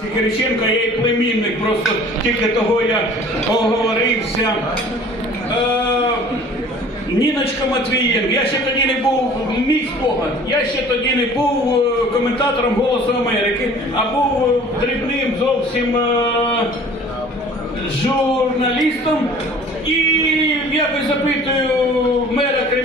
Кириченко, я і племінник, просто тільки того я оговорився. Е, Ніночка Матвієнко, я ще тоді не був, мій спогад, я ще тоді не був е, коментатором Голосу Америки, а був е, дрібним зовсім е, журналістом. І я запитую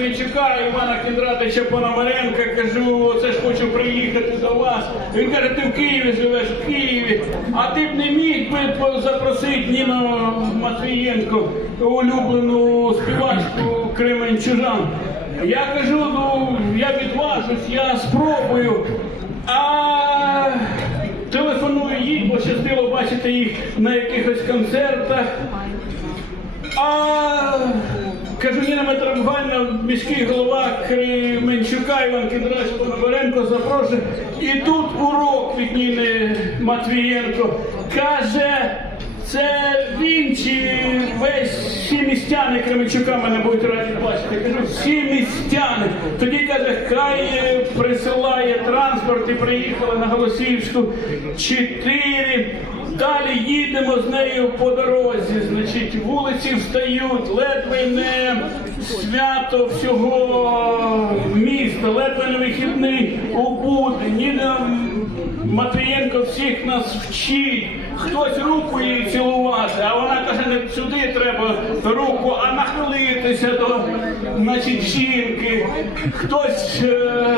мера Кременчука Івана Кіндратовича Пономаренка, кажу, це ж хочу приїхати до вас. Він каже, ти в Києві живеш в Києві, а ти б не міг би запросити Ніну Матвієнко, улюблену співачку Кременчужан. Я кажу, ну я відважусь, я спробую. А телефоную їй, пощастило бачити їх на якихось концертах. А кажу, Ніна Митрофанівна, міський голова Кременчука Іван Кіндрач Пономаренко запрошує. І тут урок від Ніни Матвієнко каже, це він чи весь всі містяни Кременчука мене будуть раді бачити. Кажу, всі містяни. Тоді каже, хай присилає транспорт і приїхали на Голосіївську 4. Далі їдемо з нею по дорозі. Значить, вулиці встають, ледве не свято всього міста, ледве не вихідний у Буди. Ніна Матвієнко всіх нас вчить. Хтось руку їй цілувати, а вона каже, не сюди треба руку, а нахилитися до значить, жінки. Хтось. Е-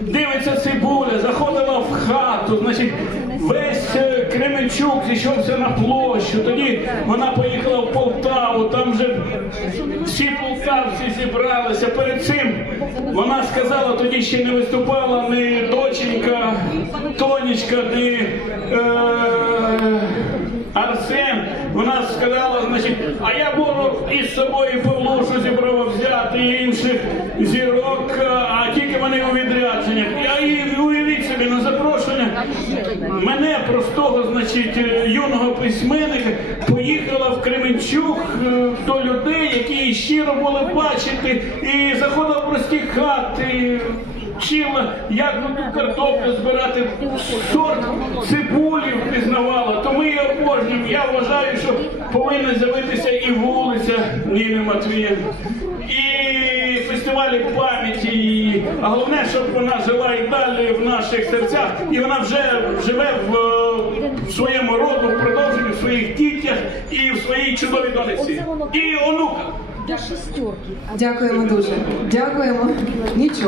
Дивиться цибуля, заходила в хату, значить, весь е, Кременчук зійшовся на площу. Тоді вона поїхала в Полтаву, там вже всі полтавці зібралися. Перед цим вона сказала, тоді ще не виступала ні доченька, Тонечка, ні е, Арсен. Вона сказала, значить, а я можу із собою Павлушу зібрав взяти і інших зірок, а тільки вони у відрядженнях. Я і уявіть собі на запрошення мене простого, значить, е, юного письменника поїхала в Кременчук е, до людей, які щиро були бачити, і заходила в прості хати. Вчила, як ту картоплю збирати сорт цибулі впізнавала. То ми її обожнюємо. Я вважаю, що повинна з'явитися і вулиця Ніни Матвієнко. І фестивалі пам'яті її. А головне, щоб вона жила і далі в наших серцях. І вона вже живе в, е, в своєму роду, в продовженні в своїх дітях і в своїй чудовій донеці. І онука. До шестерки. Дякуємо дуже. Дякуємо. Нічого.